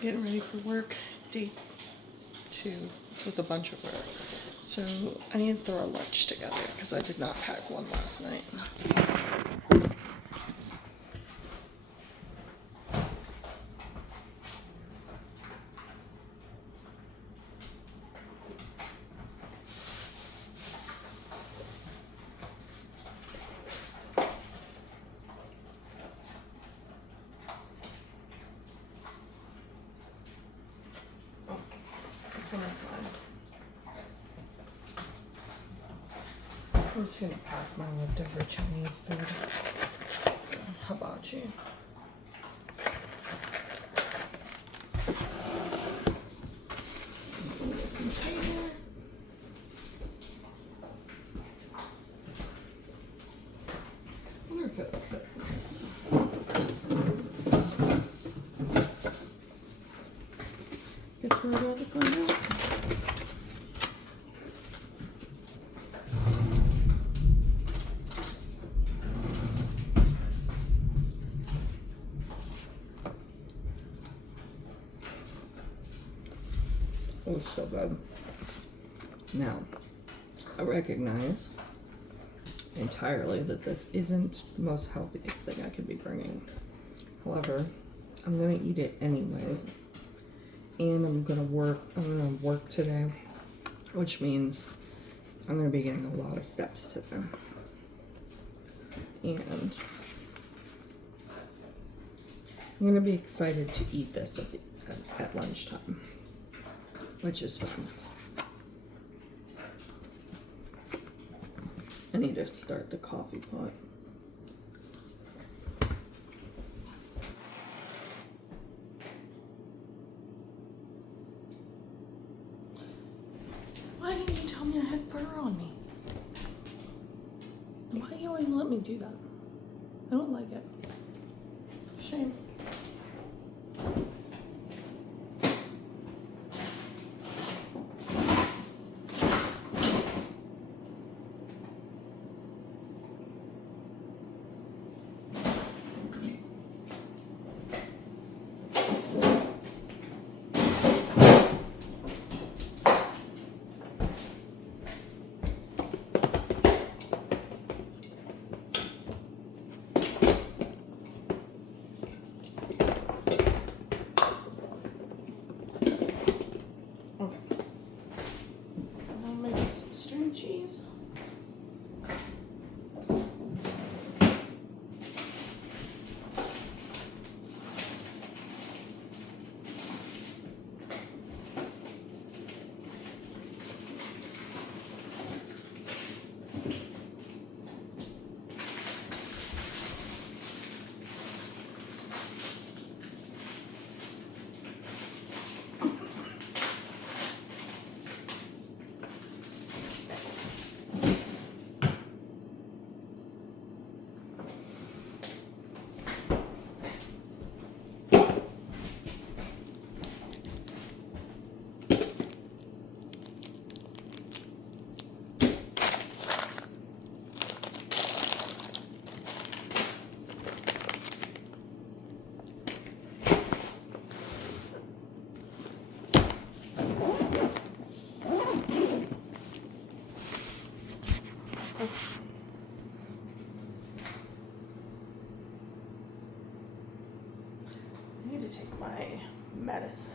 Getting ready for work, day 2 with a bunch of work. So I need to throw a lunch together because I did not pack one last night. Oh, this one is mine. I'm just gonna pack my leftover Chinese food. Hibachi. This little container. I wonder if it'll fit this. Guess we're about to find out. It was so good. Now, I recognize entirely that this isn't the most healthiest thing I could be bringing. However, I'm gonna eat it anyways. And I'm gonna work today, which means I'm gonna be getting a lot of steps today. And I'm gonna be excited to eat this at lunchtime, which is fun. I need to start the coffee pot. Why didn't you tell me I had fur on me? Why do you always let me do that? I don't like it. Shame. Cheese. I need to take my medicine.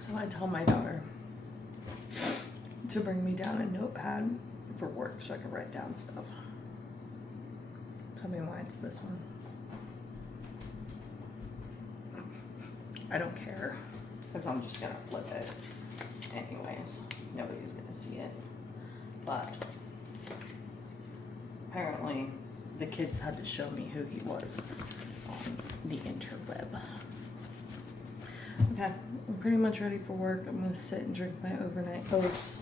So I tell my daughter to bring me down a notepad for work so I can write down stuff. Tell me why it's this one. I don't care, because I'm just gonna flip it anyways. Nobody's gonna see it. But apparently the kids had to show me who he was on the interweb. Okay, I'm pretty much ready for work. I'm gonna sit and drink my overnight oats.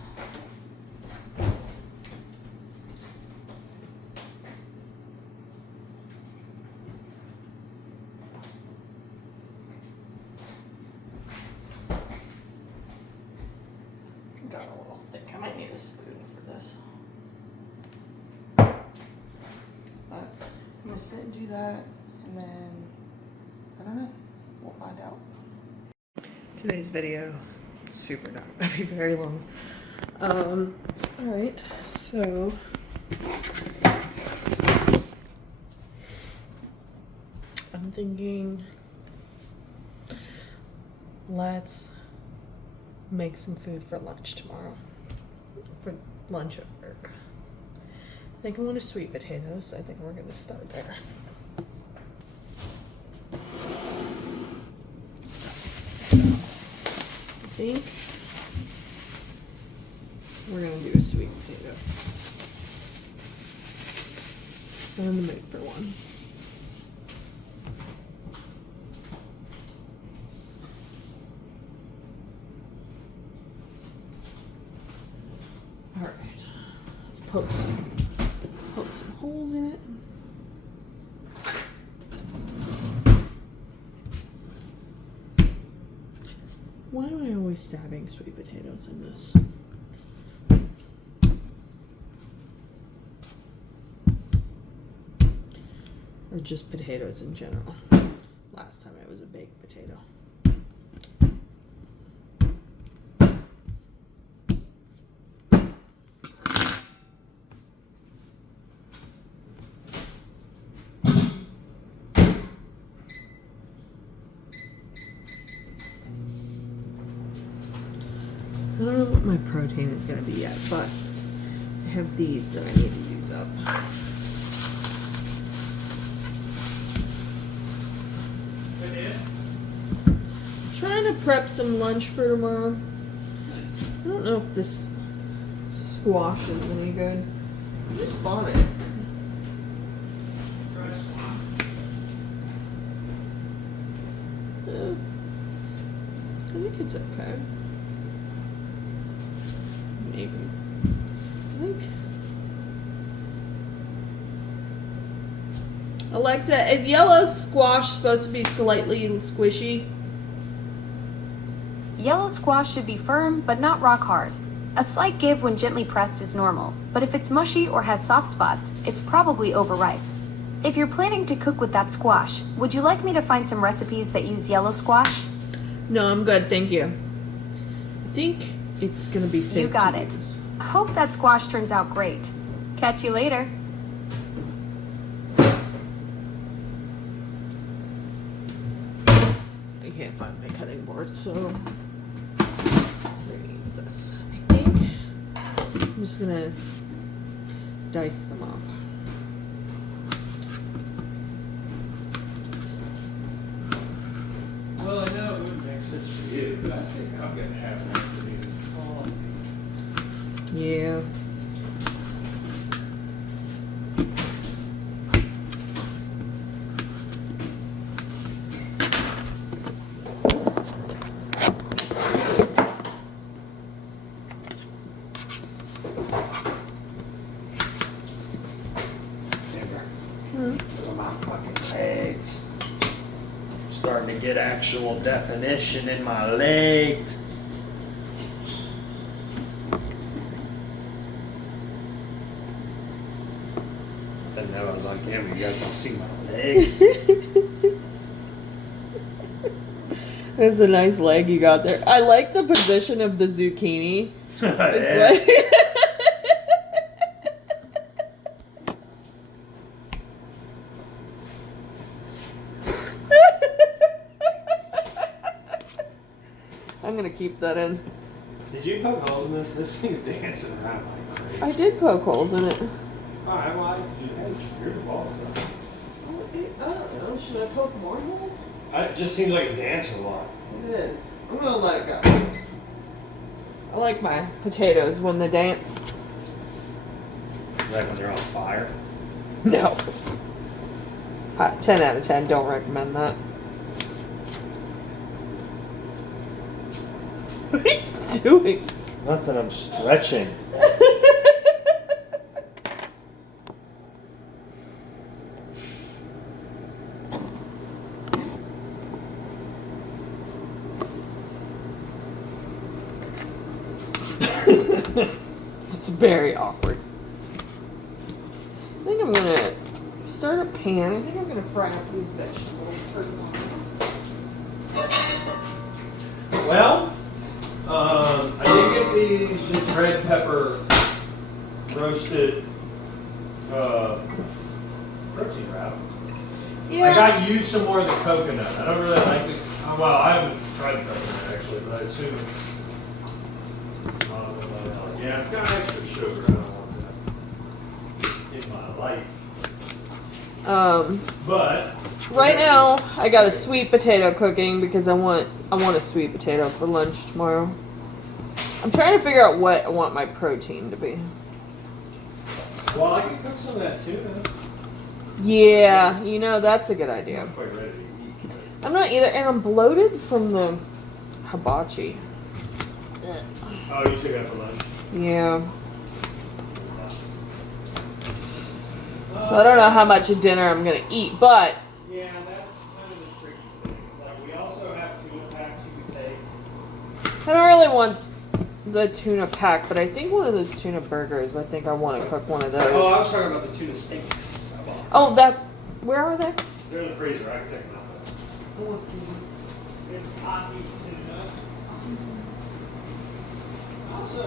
Got a little thick. I might need a spoon for this. But I'm gonna sit and do that, and then I don't know. We'll find out. Today's video is super not gonna be very long. Alright, so I'm thinking let's make some food for lunch tomorrow. For lunch at work. I think I want a sweet potatoes. I think we're gonna start there. I think we're gonna do a sweet potato. I'm in the mood for one. All right, let's poke some holes in it. Why am I always stabbing sweet potatoes in this? Or just potatoes in general. Last time it was a baked potato. I don't know what my protein is going to be yet, but I have these that I need to use up. I'm trying to prep some lunch for tomorrow. I don't know if this squash is any good. I just bought it. I think it's okay. Maybe. I think. Alexa, is yellow squash supposed to be slightly squishy? Yellow squash should be firm, but not rock hard. A slight give when gently pressed is normal, but if it's mushy or has soft spots, it's probably overripe. If you're planning to cook with that squash, would you like me to find some recipes that use yellow squash? No, I'm good, thank you. I think it's gonna be safe. You got to it. use. Hope that squash turns out great. Catch you later. I can't find my cutting board, so I'm gonna use this. I think I'm just gonna dice them up. Well, I know it wouldn't make sense for you, but I think I'm gonna have an afternoon coffee. Yeah. Amber, look at my fucking legs. Starting to get actual definition in my legs. I didn't know I was on camera. You guys want to see my legs? That's a nice leg you got there. I like the position of the zucchini. Yeah. It's like I'm gonna keep that in. Did you poke holes in this? This thing's dancing around like crazy. I did poke holes in it. Alright, well, you're the boss. I don't know. Should I poke more holes? It just seems like it's dancing a lot. It is. I'm gonna let it go. I like my potatoes when they dance. Like when they're on fire. No. 10 out of 10. Don't recommend that. What are you doing? Nothing, I'm stretching. It's very awkward. I think I'm gonna start a pan. I think I'm gonna fry up these vegetables for tomorrow. Well, I did get this red pepper roasted protein wrap. Yeah. I got you some more of the coconut. I don't really like the. Well, I haven't tried the coconut actually, but I assume it's. Yeah, it's got extra sugar. I don't want that in my life. But Right now, I got a sweet potato cooking because I want a sweet potato for lunch tomorrow. I'm trying to figure out what I want my protein to be. well, I can cook some of that tuna. Yeah, that's a good idea. I'm quite ready to eat. I'm not either, and I'm bloated from the hibachi. Oh, you took that for lunch. Yeah. So I don't know how much of dinner I'm gonna eat, but Yeah, that's kind of the tricky thing. It's like we also have tuna packs you can take. I don't really want the tuna pack, but I think one of those tuna burgers, I think I want to cook one of those. Oh, I was talking about the tuna steaks. Oh, where are they? They're in the freezer. I can take them out. I want to see them. It's hot meat tuna. Also,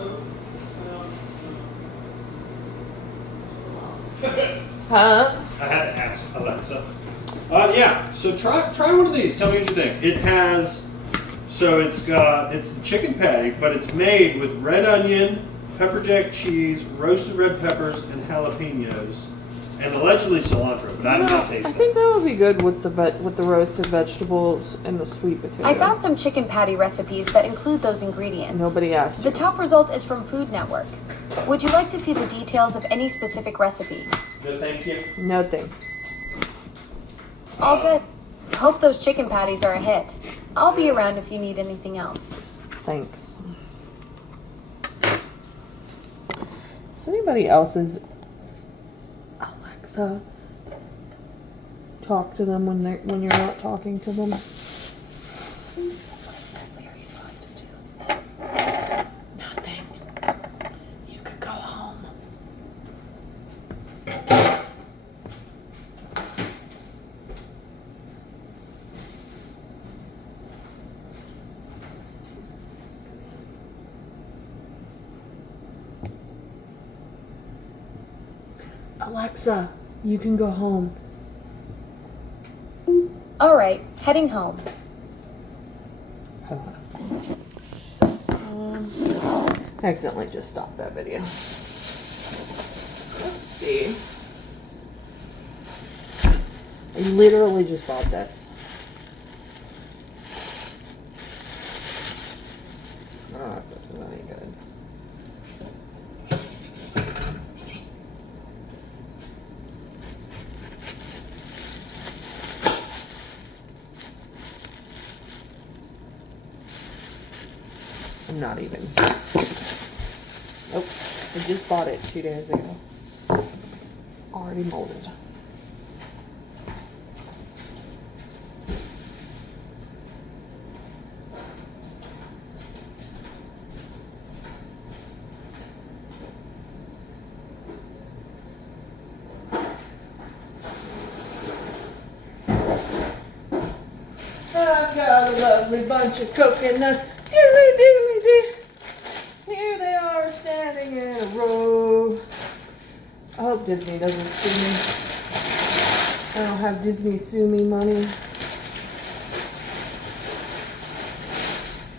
Huh? I had to ask Alexa. Yeah, so try one of these. Tell me what you think. It has, it's the chicken patty, but it's made with red onion, pepper jack cheese, roasted red peppers, and jalapenos, and allegedly cilantro. But I did not taste I it. think that would be good with the roasted vegetables and the sweet potato. I found some chicken patty recipes that include those ingredients. Nobody asked The you. top result is from Food Network. Would you like to see the details of any specific recipe? No, thank you. No thanks. All good. Hope those chicken patties are a hit. I'll be around if you need anything else. Thanks. Is anybody else's Alexa talk to them when you're not talking to them? What exactly are you trying to do? Nothing. You could go home. Alexa, you can go home. All right, heading home. Hold on. I accidentally just stopped that video. Let's see. I literally just bought this. I don't know if this is any good. I'm not even. Nope. I just bought it 2 days ago. Already molded. I've got a lovely bunch of coconuts. Diddly diddly dee. Here they are standing in a row. I hope Disney doesn't sue me. I don't have Disney sue me money.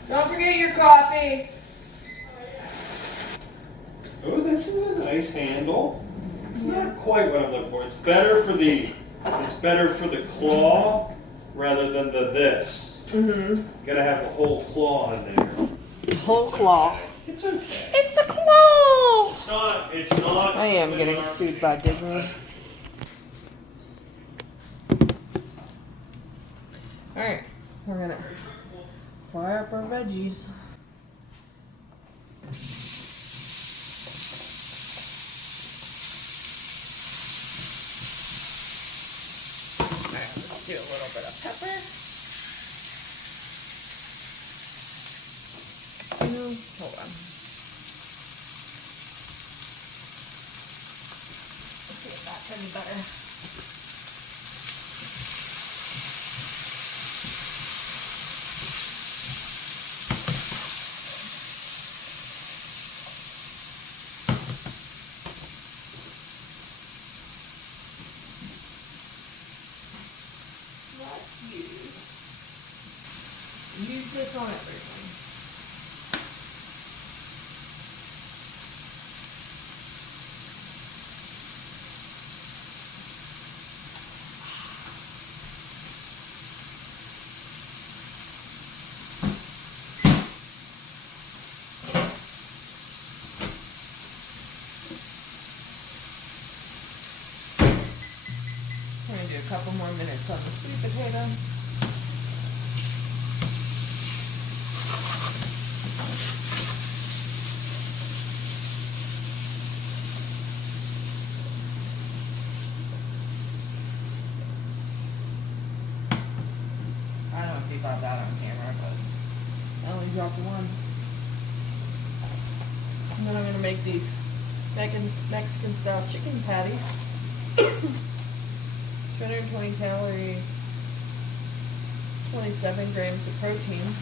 Don't forget get your coffee. Oh, this is a nice handle. It's not quite what I'm looking for. It's better for the claw rather than the this. Mm-hmm. You gotta have a whole claw in there. Whole claw. It's okay. It's a claw! It's not. I am getting sued by Disney. Alright, we're gonna fry up our veggies. Alright, let's do a little bit of pepper. Hold on. Let's see if that's any better. Let's use this on everything. We're gonna do a couple more minutes on the sweet potato. I don't know if you got that on camera, but I only dropped one. And then I'm gonna make these Mexican style chicken patties. 220 calories, 27 grams of protein.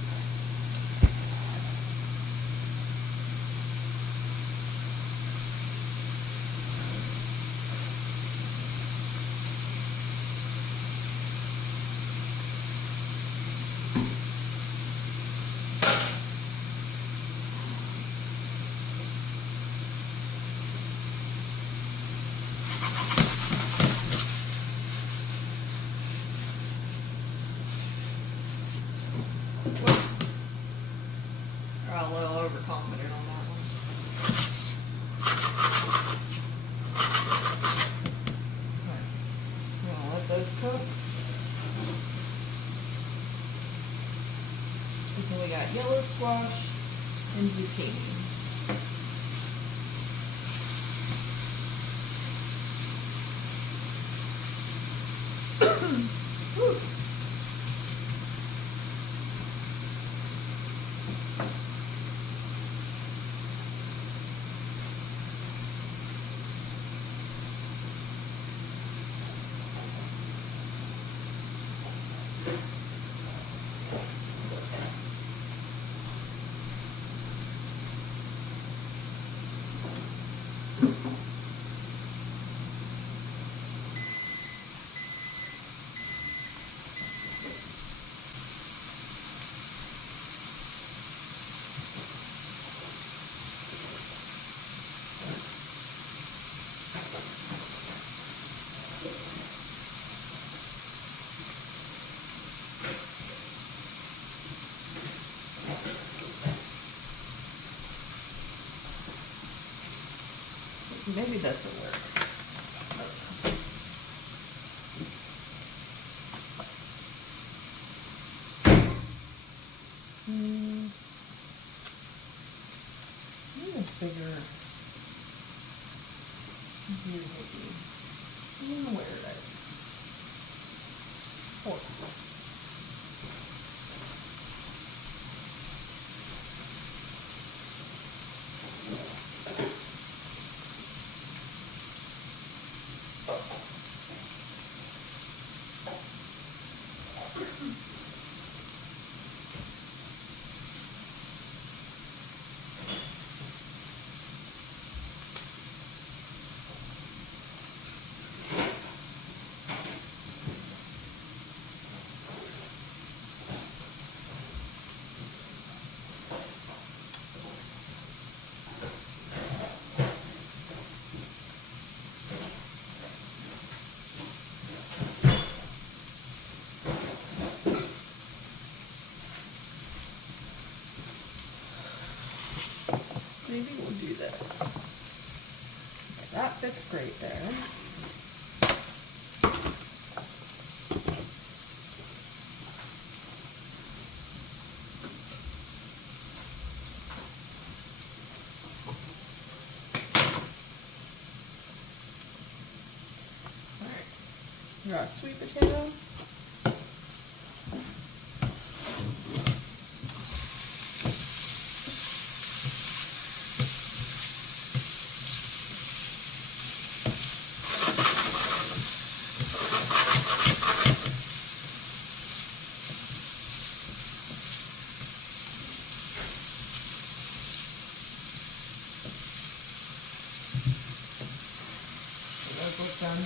Or a little overconfident on that one. Alright. I'm gonna let those cook. And so we got yellow squash and zucchini. Whew. Maybe this will work. Need a bigger doohickey. I don't know where it is. Fork. maybe we'll do this. Okay, that fits great there. Alright, got a sweet potato. Those look done.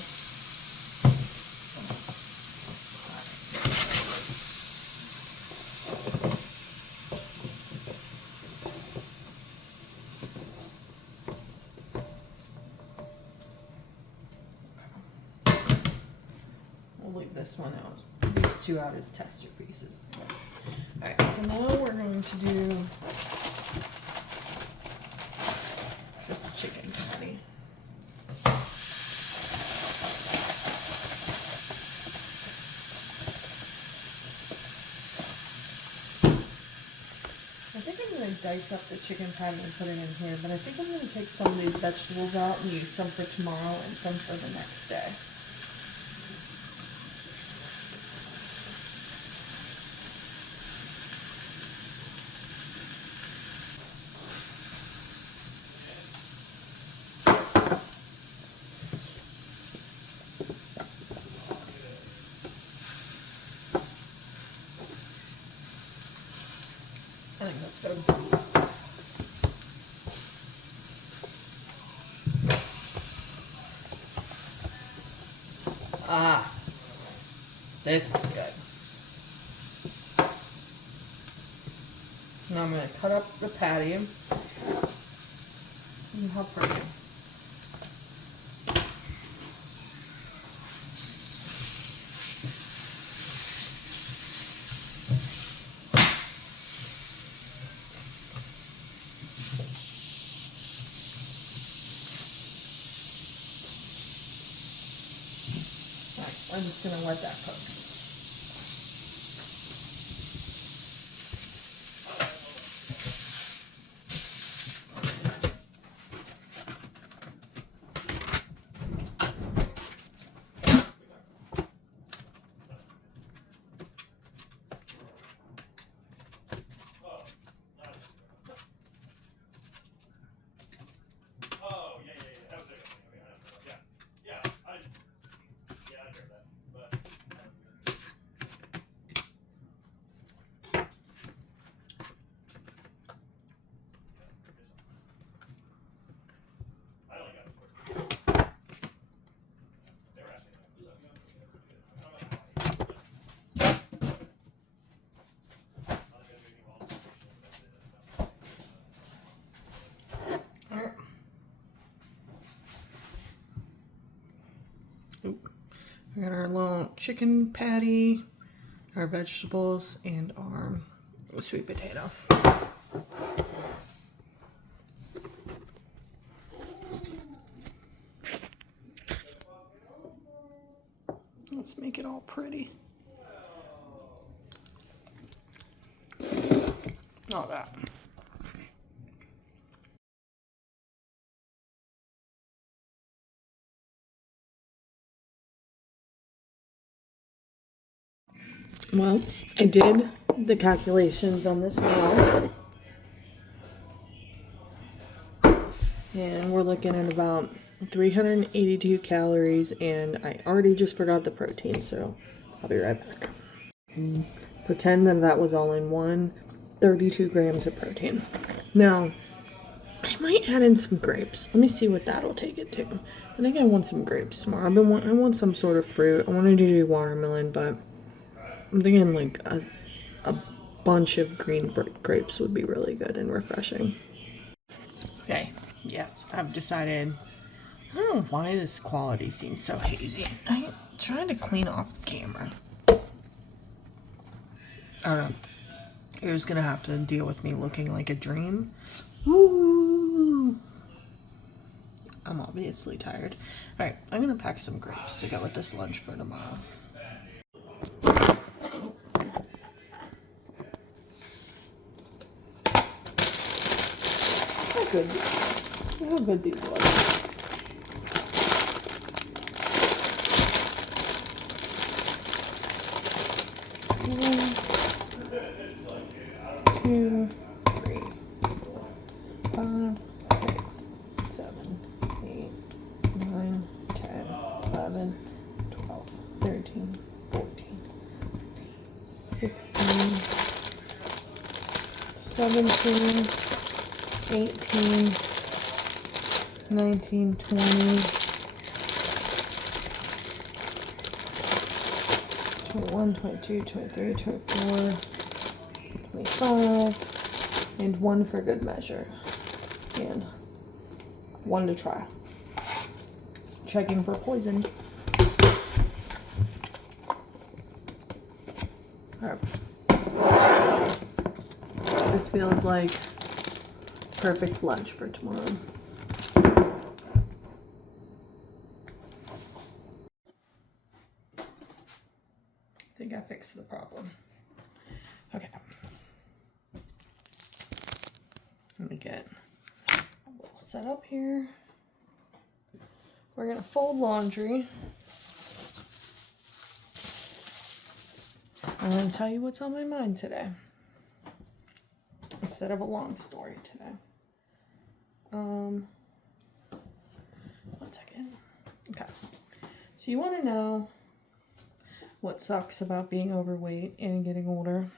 We'll leave this one out. These two out as tester pieces. Alright, so now we're going to do just chicken patty. I think I'm going to dice up the chicken patty and put it in here, but I think I'm going to take some of these vegetables out and use some for tomorrow and some for the next day. I think that's good. Ah, this is good. Now I'm going to cut up the patty. And how pretty. I'm just going to let that cook. We got our little chicken patty, our vegetables, and our sweet potato. Let's make it all pretty. All that. Well, I did the calculations on this meal, and we're looking at about 382 calories, and I already just forgot the protein, so I'll be right back. Pretend that that was all in one, 32 grams of protein. Now, I might add in some grapes. Let me see what that'll take it to. I think I want some grapes tomorrow. I want some sort of fruit. I wanted to do watermelon, but I'm thinking like a bunch of green grapes would be really good and refreshing. Okay, yes, I've decided. I don't know why this quality seems so hazy. I'm trying to clean off the camera. I don't know. You're just gonna have to deal with me looking like a dream. Ooh. I'm obviously tired. All right, I'm gonna pack some grapes to go with this lunch for tomorrow. How good? How good these was. Two, three, 5, 6, 7, 8, 9, 10, 11, 12, 13, 14, 16, 17, 18, 19, 20, 21, 22, 23, 24, 25, and 1 for good measure, and 1 to try. Checking for poison. Alright. This feels like perfect lunch for tomorrow. I think I fixed the problem. Okay. Let me get a little set up here. We're gonna fold laundry. I'm gonna tell you what's on my mind today. Instead of a long story today. 1 second. Okay. So you wanna know what sucks about being overweight and getting older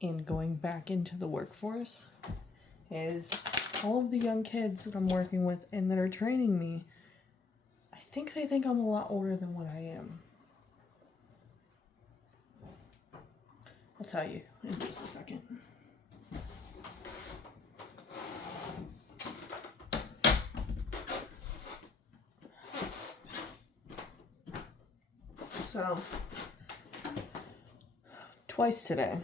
and going back into the workforce is all of the young kids that I'm working with and that are training me, I think they think I'm a lot older than what I am. I'll tell you in just a second. So, twice today,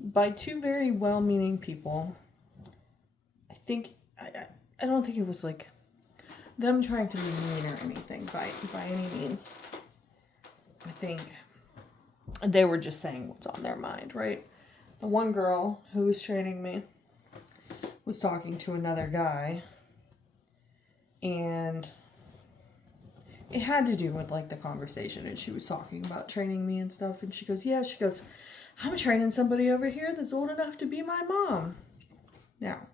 by 2 very well-meaning people, I don't think it was like them trying to be mean or anything by any means. I think they were just saying what's on their mind, right? The one girl who was training me was talking to another guy, and it had to do with like the conversation, and she was talking about training me and stuff, and she goes, I'm training somebody over here that's old enough to be my mom. Now,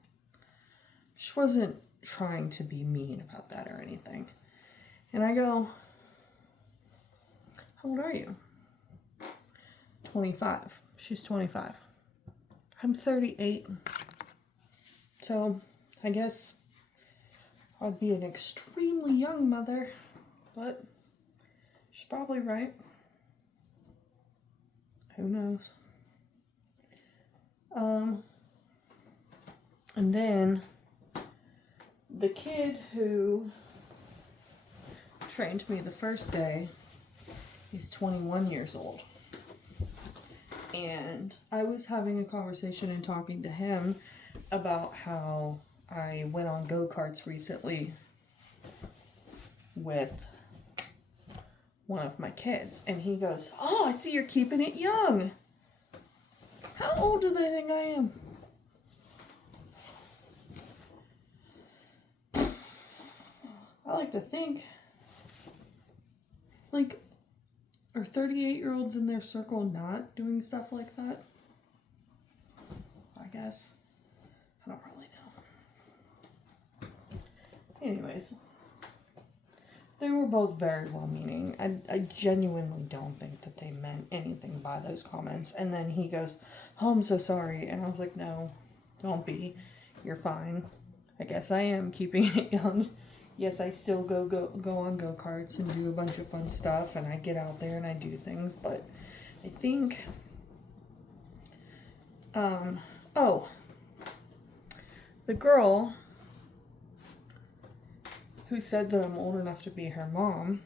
she wasn't trying to be mean about that or anything. And I go, how old are you? 25. She's 25. I'm 38. So, I guess I'd be an extremely young mother, but she's probably right. Who knows? And then the kid who trained me the first day, he's 21 years old. And I was having a conversation and talking to him about how I went on go-karts recently with one of my kids, and he goes, oh, I see you're keeping it young. How old do they think I am? I like to think, like, are 38-year-olds in their circle not doing stuff like that? I guess. I don't really know. Anyways. They were both very well-meaning. I genuinely don't think that they meant anything by those comments. And then he goes, oh, I'm so sorry. And I was like, no, don't be. You're fine. I guess I am keeping it young. Yes, I still go on go-karts and do a bunch of fun stuff. And I get out there and I do things. But I think... the girl who said that I'm old enough to be her mom,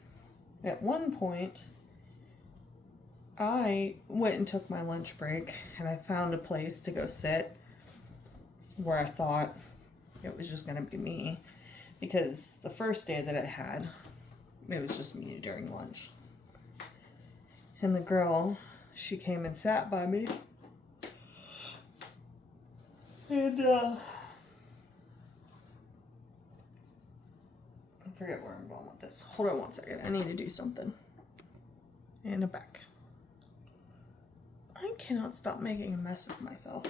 at one point, I went and took my lunch break, and I found a place to go sit where I thought it was just gonna be me, because the first day that I had, it was just me during lunch. And the girl, she came and sat by me. And, I forget where I'm going with this. Hold on one second. I need to do something. And I'm back. I cannot stop making a mess of myself.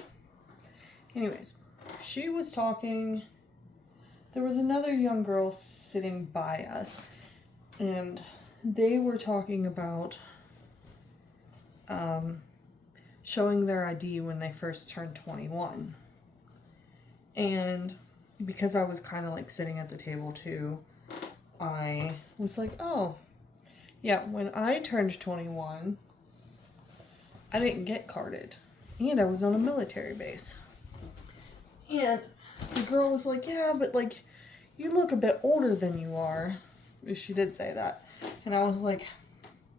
Anyways, she was talking. There was another young girl sitting by us, and they were talking about showing their ID when they first turned 21. And because I was kind of like sitting at the table too, I was like, oh, yeah, when I turned 21, I didn't get carded. And I was on a military base. And the girl was like, yeah, but like, you look a bit older than you are. She did say that. And I was like,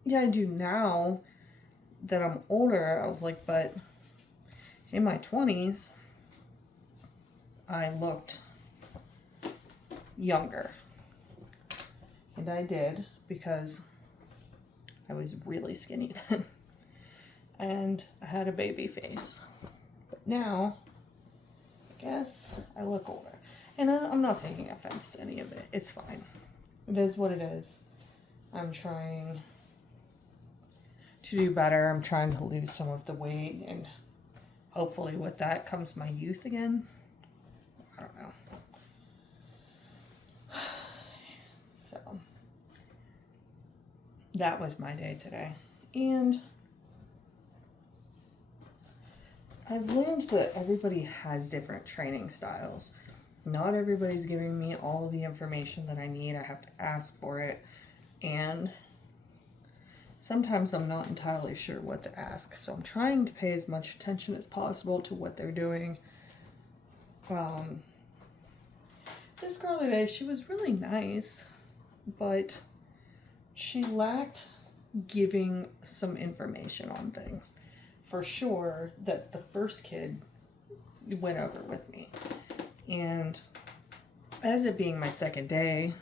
yeah, I do now that I'm older. I was like, but in my 20s, I looked younger. And I did, because I was really skinny then. And I had a baby face. But now, I guess I look older. And I'm not taking offense to any of it. It's fine. It is what it is. I'm trying to do better. I'm trying to lose some of the weight. And hopefully with that comes my youth again. I don't know. So, that was my day today. And I've learned that everybody has different training styles. Not everybody's giving me all of the information that I need. I have to ask for it. And sometimes I'm not entirely sure what to ask. So I'm trying to pay as much attention as possible to what they're doing. This girl today, she was really nice, but she lacked giving some information on things. For sure, that the first kid went over with me. And as it being my second day,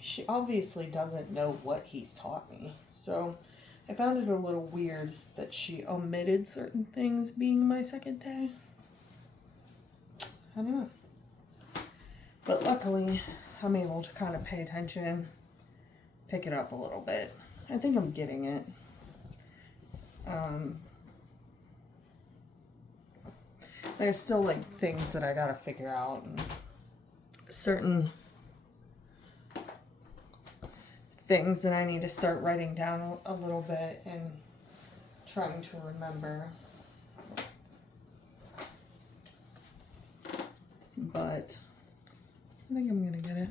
she obviously doesn't know what he's taught me. So I found it a little weird that she omitted certain things being my second day. I don't know. But luckily, I'm able to kind of pay attention, pick it up a little bit. I think I'm getting it. There's still like things that I gotta figure out, and certain things that I need to start writing down a little bit and trying to remember. But I think I'm gonna get it.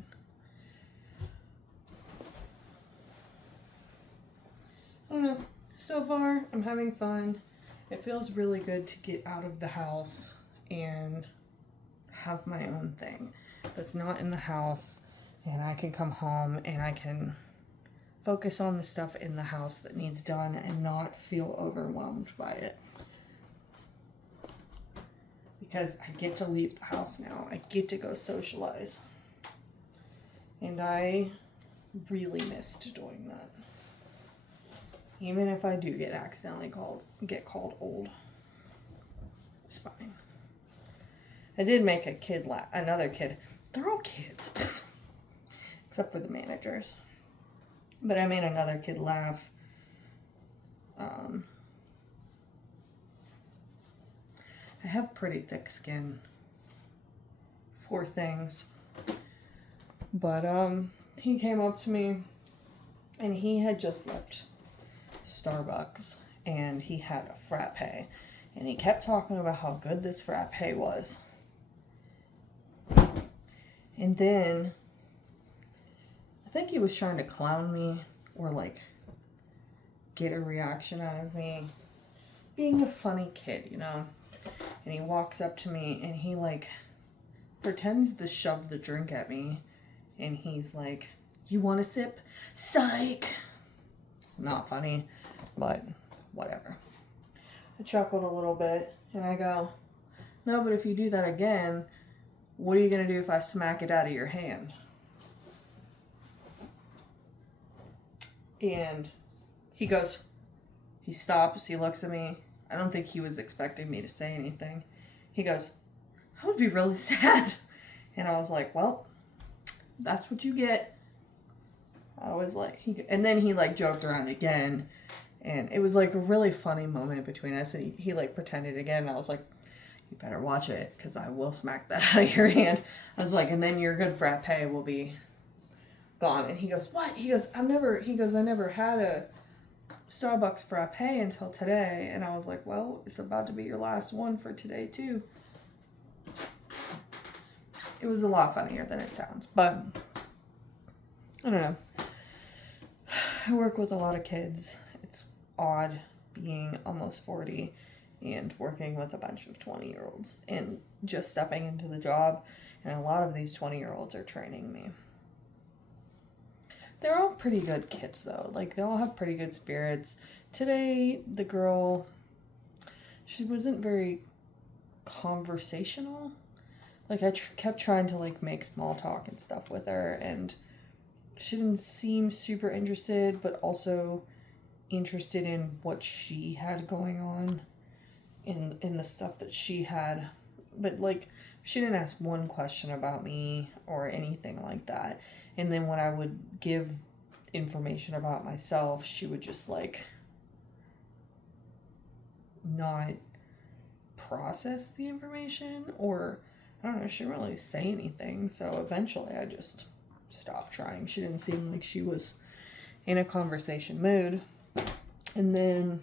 I don't know. So far, I'm having fun. It feels really good to get out of the house and have my own thing that's not in the house, and I can come home and I can focus on the stuff in the house that needs done and not feel overwhelmed by it. Because I get to leave the house now. I get to go socialize. And I really missed doing that. Even if I do get accidentally called old, it's fine. I did make a kid laugh. Another kid. They're all kids, except for the managers. But I made another kid laugh. I have pretty thick skin for things. But he came up to me, and he had just left Starbucks, and he had a frappe, and he kept talking about how good this frappe was. And then I think he was trying to clown me or like get a reaction out of me, being a funny kid, you know. And he walks up to me and he like pretends to shove the drink at me, and he's like, "You want a sip? Psych!" Not funny, but whatever. I chuckled a little bit and I go, "No, but if you do that again, what are you going to do if I smack it out of your hand? And he goes, he stops, he looks at me. I don't think he was expecting me to say anything. He goes, I would be really sad. And I was like, well, that's what you get. I was like, and then he like joked around again. And it was like a really funny moment between us. And he like pretended again. And I was like, you better watch it because I will smack that out of your hand. I was like, and then your good frappe will be gone. And he goes, what? He goes, I never had a Starbucks frappe until today. And I was like, well, it's about to be your last one for today too. It was a lot funnier than it sounds, but I don't know. I work with a lot of kids. It's odd being almost 40 and working with a bunch of 20-year-olds and just stepping into the job. And a lot of these 20-year-olds are training me. They're all pretty good kids though. Like they all have pretty good spirits. Today, the girl, she wasn't very conversational. Like I kept trying to like make small talk and stuff with her, and she didn't seem super interested, but also interested in what she had going on in the stuff that she had. But like she didn't ask one question about me or anything like that. And then when I would give information about myself, she would just like not process the information, or I don't know, she didn't really say anything. So eventually I just stopped trying. She didn't seem like she was in a conversation mood. And then,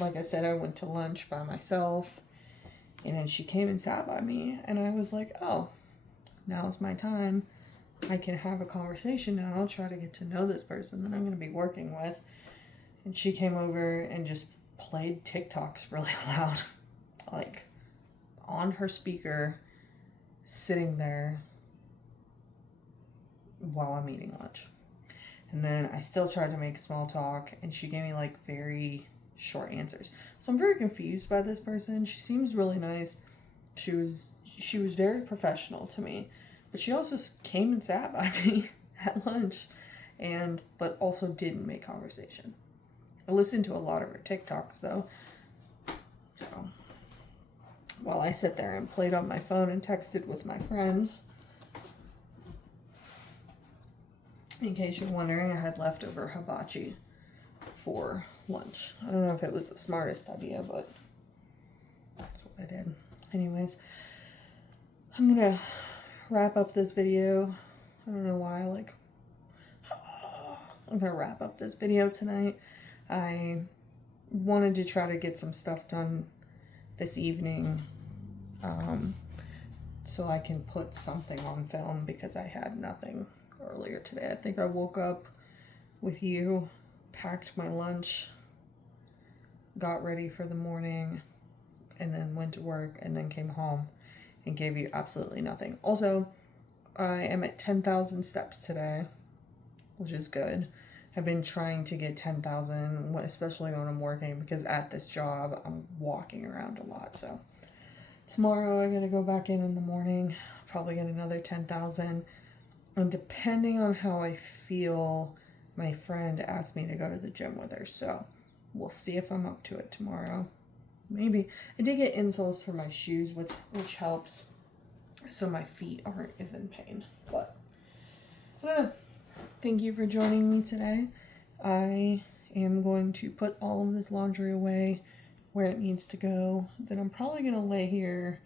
like I said, I went to lunch by myself, and then she came and sat by me, and I was like, oh, now's my time. I can have a conversation now. I'll try to get to know this person that I'm going to be working with. And she came over and just played TikToks really loud, like on her speaker, sitting there while I'm eating lunch. And then I still tried to make small talk, and she gave me like very short answers. So I'm very confused by this person. She seems really nice. She was very professional to me, but she also came and sat by me at lunch, but also didn't make conversation. I listened to a lot of her TikToks though. So while I sit there and played on my phone and texted with my friends. In case you're wondering, I had leftover hibachi for lunch. I don't know if it was the smartest idea, but that's what I did. Anyways, I'm gonna wrap up this video. I don't know why, I'm gonna wrap up this video tonight. I wanted to try to get some stuff done this evening, so I can put something on film because I had nothing earlier today. I think I woke up with you, packed my lunch, got ready for the morning, and then went to work, and then came home and gave you absolutely nothing. Also, I am at 10,000 steps today, which is good. I've been trying to get 10,000, especially when I'm working, because at this job, I'm walking around a lot. So tomorrow I'm going to go back in the morning, probably get another 10,000. And depending on how I feel, my friend asked me to go to the gym with her. So we'll see if I'm up to it tomorrow. Maybe. I did get insoles for my shoes, which helps, so my feet aren't as in pain. But I don't know. Thank you for joining me today. I am going to put all of this laundry away where it needs to go. Then I'm probably going to lay here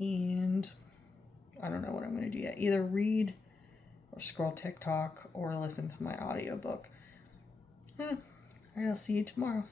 and I don't know what I'm going to do yet. Either read or scroll TikTok or listen to my audiobook. All right, I'll see you tomorrow.